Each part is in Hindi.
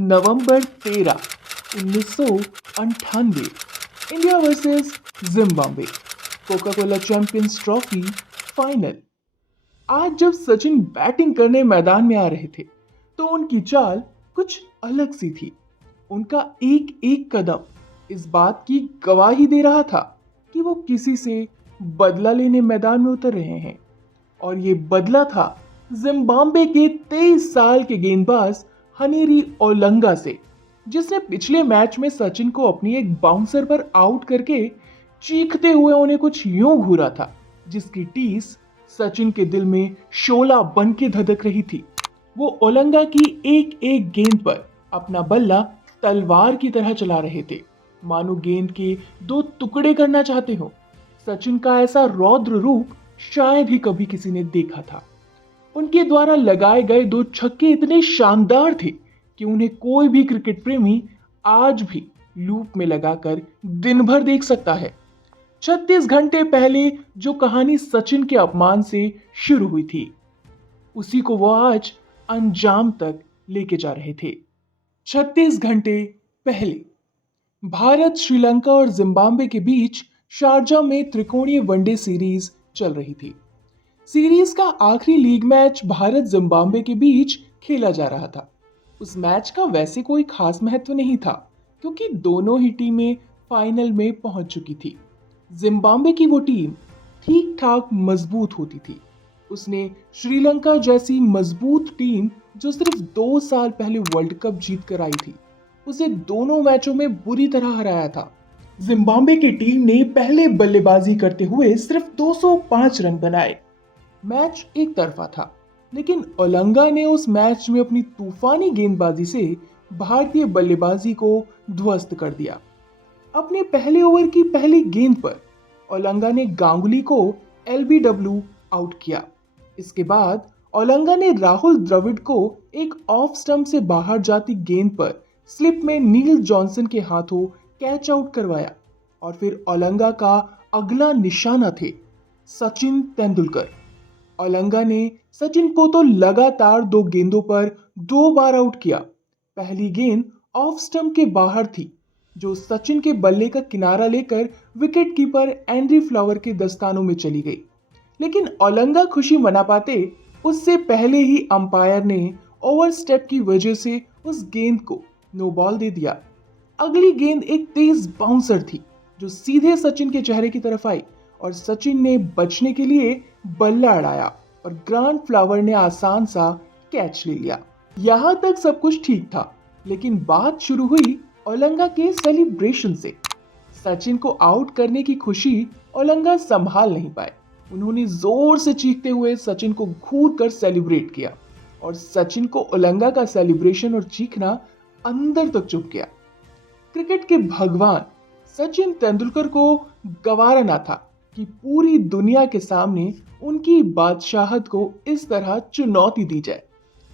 नवंबर 13, 1998। India versus Zimbabwe. Coca Cola champions trophy final. आज जब सचिन बैटिंग करने मैदान में आ रहे थे तो उनकी चाल कुछ अलग सी थी। उनका एक एक कदम इस बात की गवाही दे रहा था कि वो किसी से बदला लेने मैदान में उतर रहे हैं। और ये बदला था जिम्बाब्वे के 23 साल के गेंदबाज हनेरी ओलंगा से, जिसने पिछले मैच में सचिन को अपनी एक बाउंसर पर आउट करके चीखते हुए उन्हें कुछ यूं घूरा था जिसकी टीस सचिन के दिल में शोला बन के धधक रही थी। वो ओलंगा की एक एक गेंद पर अपना बल्ला तलवार की तरह चला रहे थे, मानो गेंद के दो टुकड़े करना चाहते हो। सचिन का ऐसा रौद्र रूप शायद ही कभी किसी ने देखा था। उनके द्वारा लगाए गए दो छक्के इतने शानदार थे कि उन्हें कोई भी क्रिकेट प्रेमी आज भी लूप में लगाकर दिन भर देख सकता है। 36 घंटे पहले जो कहानी सचिन के अपमान से शुरू हुई थी, उसी को वो आज अंजाम तक लेके जा रहे थे। 36 घंटे पहले भारत, श्रीलंका और जिम्बाब्वे के बीच शारजा में त्रिकोणीय वनडे सीरीज चल रही थी। सीरीज का आखिरी लीग मैच भारत जिम्बाब्वे के बीच खेला जा रहा था। उस मैच का वैसे कोई खास महत्व नहीं था क्योंकि दोनों ही टीमें फाइनल में पहुंच चुकी थी। जिम्बाब्वे की वो टीम ठीक ठाक मजबूत होती थी। उसने श्रीलंका जैसी मजबूत टीम जो सिर्फ 2 साल पहले वर्ल्ड कप जीत कर आई थी, उसे दोनों मैचों में बुरी तरह हराया था। जिम्बाब्वे की टीम ने पहले बल्लेबाजी करते हुए सिर्फ 205 रन बनाए। मैच एक तरफा था, लेकिन ओलंगा ने उस मैच में अपनी तूफानी गेंदबाजी से भारतीय बल्लेबाजी को ध्वस्त कर दिया। अपने पहले ओवर की पहली गेंद पर ओलंगा ने गांगुली को एलबीडब्ल्यू आउट किया। इसके बाद ओलंगा ने राहुल द्रविड़ को एक ऑफ स्टंप से बाहर जाती गेंद पर स्लिप में नील जॉनसन के हाथों कैच आउट करवाया। और फिर ओलंगा का अगला निशाना थे सचिन तेंदुलकर। ओलंगा ने सचिन को तो लगातार 2 गेंदों पर 2 बार आउट किया। पहली गेंद ऑफ स्टंप के बाहर थी, जो सचिन के बल्ले का किनारा लेकर विकेट कीपर एंड्री फ्लावर के दस्तानों में चली गई। लेकिन ओलंगा खुशी मना पाते उससे पहले ही अंपायर ने ओवर स्टेप की वजह से उस गेंद को नो बॉल दे दिया। अगली गेंद एक तेज बाउंसर थी जो सीधे सचिन के चेहरे की तरफ आई और सचिन ने बचने के लिए बल्ला अड़ाया और ग्रांट फ्लावर ने आसान सा कैच ले लिया। यहां तक सब कुछ ठीक था, लेकिन बात शुरू हुई ओलंगा के सेलिब्रेशन से। सचिन को आउट करने की खुशी ओलंगा संभाल नहीं पाए। उन्होंने जोर से चीखते हुए सचिन को घूर कर सेलिब्रेट किया और सचिन को ओलंगा का सेलिब्रेशन और चीखना अंदर तक चुभ गया। क्रिकेट के भगवान सचिन तेंदुलकर को गवारा ना था कि पूरी दुनिया के सामने उनकी बादशाहत को इस तरह चुनौती दी जाए।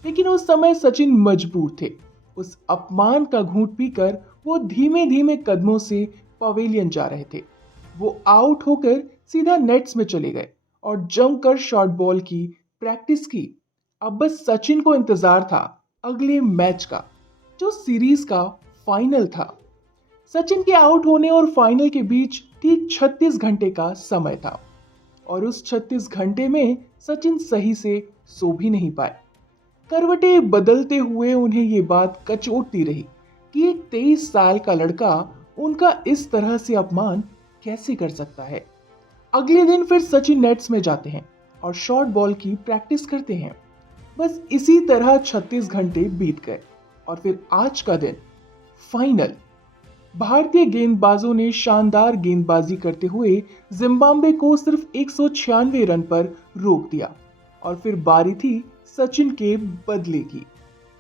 लेकिन उस समय सचिन मजबूर थे। उस अपमान का घूंट पीकर वो धीमे धीमे कदमों से पवेलियन जा रहे थे। वो आउट होकर सीधा नेट्स में चले गए और जमकर शॉर्ट बॉल की प्रैक्टिस की। अब बस सचिन को इंतजार था अगले मैच का, जो सीरीज का फाइनल था। सचिन के आउट होने और फाइनल के बीच ठीक 36 घंटे का समय था और उस 36 घंटे में सचिन सही से सो भी नहीं पाए। करवटें बदलते हुए उन्हें ये बात कचोटती रही कि एक 23 साल का लड़का उनका इस तरह से अपमान कैसे कर सकता है। अगले दिन फिर सचिन नेट्स में जाते हैं और शॉर्ट बॉल की प्रैक्टिस करते हैं। बस इसी तरह 36 घंटे बीत गए और फिर आज का दिन, फाइनल। भारतीय गेंदबाजों ने शानदार गेंदबाजी करते हुए जिम्बाब्वे को सिर्फ 196 रन पर रोक दिया और फिर बारी थी सचिन के बदले की।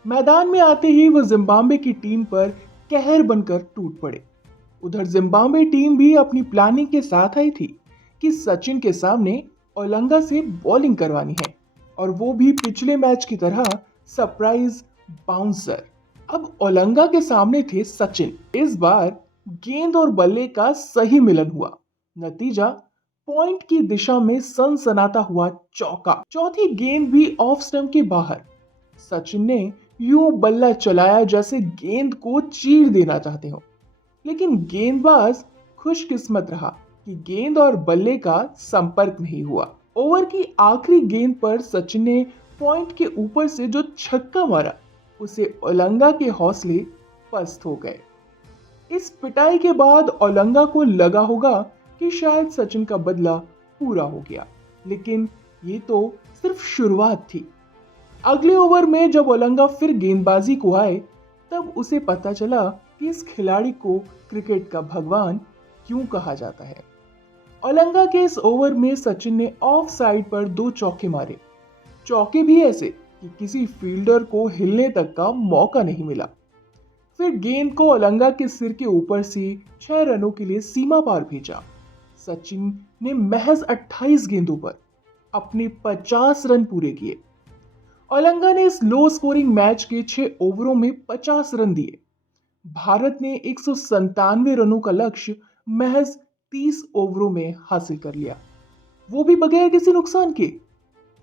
मैदान में आते ही वो जिम्बाब्वे की टीम पर कहर बनकर टूट पड़े। उधर जिम्बाब्वे टीम भी अपनी प्लानिंग के साथ आई थी कि सचिन के सामने ओलंगा से बॉलिंग करवानी है, और वो भी पिछले मैच की तरह सरप्राइज बाउंसर। अब ओलंगा के सामने थे सचिन। इस बार गेंद और बल्ले का सही मिलन हुआ। नतीजा पॉइंट की दिशा में सनसनाता हुआ चौका। चौथी गेंद भी ऑफ स्टंप के बाहर। सचिन ने यूं बल्ला चलाया जैसे गेंद को चीर देना चाहते हो। लेकिन गेंदबाज खुशकिस्मत रहा कि गेंद और बल्ले का संपर्क नहीं हुआ। ओवर की आखिरी गेंद पर सचिन ने पॉइंट के ऊपर से जो छक्का मारा, उसे ओलंगा के हौसले पस्त हो गए। इस पिटाई के बाद ओलंगा को लगा होगा कि शायद सचिन का बदला पूरा हो गया, लेकिन ये तो सिर्फ शुरुआत थी। अगले ओवर में जब ओलंगा फिर गेंदबाजी को आए, तब उसे पता चला कि इस खिलाड़ी को क्रिकेट का भगवान क्यों कहा जाता है। ओलंगा के इस ओवर में सचिन ने ऑफ साइड पर 2 चौके मारे। चौके भी ऐसे कि किसी फील्डर को हिलने तक का मौका नहीं मिला। फिर गेंद को ओलंगा के सिर के ऊपर से 6 रनों के लिए सीमा पार भेजा। सचिन ने महज 28 गेंदों पर अपने 50 रन पूरे किए। ओलंगा ने इस लो स्कोरिंग मैच के 6 ओवरों में 50 रन दिए। भारत ने 197 रनों का लक्ष्य महज 30 ओवरों में हासिल कर लिया, वो भी बगैर किसी नुकसान के।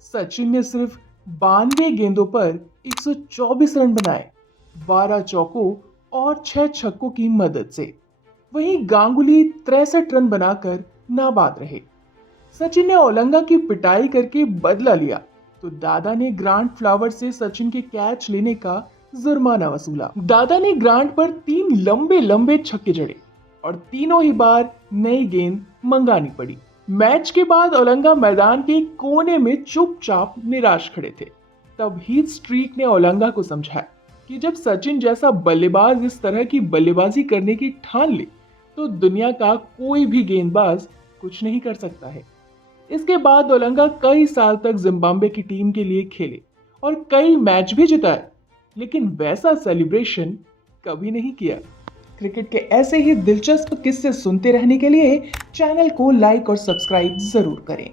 सचिन ने सिर्फ 92 गेंदों पर 124 रन बनाए, 12 चौकों और 6 छक्कों की मदद से। वहीं गांगुली 63 रन बनाकर नाबाद रहे। सचिन ने ओलंगा की पिटाई करके बदला लिया, तो दादा ने ग्रांट फ्लावर से सचिन के कैच लेने का जुर्माना वसूला। दादा ने ग्रांट पर 3 लंबे लंबे छक्के जड़े और तीनों ही बार नई गेंद मंगानी पड़ी। मैच के बाद ओलंगा मैदान के कोने में चुपचाप निराश खड़े थे। तब हीथ स्ट्रीक ने ओलंगा को समझाया कि जब सचिन जैसा बल्लेबाज इस तरह की बल्लेबाजी करने की ठान ले, तो दुनिया का कोई भी गेंदबाज कुछ नहीं कर सकता है। इसके बाद ओलंगा कई साल तक जिम्बाब्वे की टीम के लिए खेले और कई मैच भी जिताए, लेकिन वैसा सेलिब्रेशन कभी नहीं किया। क्रिकेट के ऐसे ही दिलचस्प किस्से सुनते रहने के लिए चैनल को लाइक और सब्सक्राइब जरूर करें।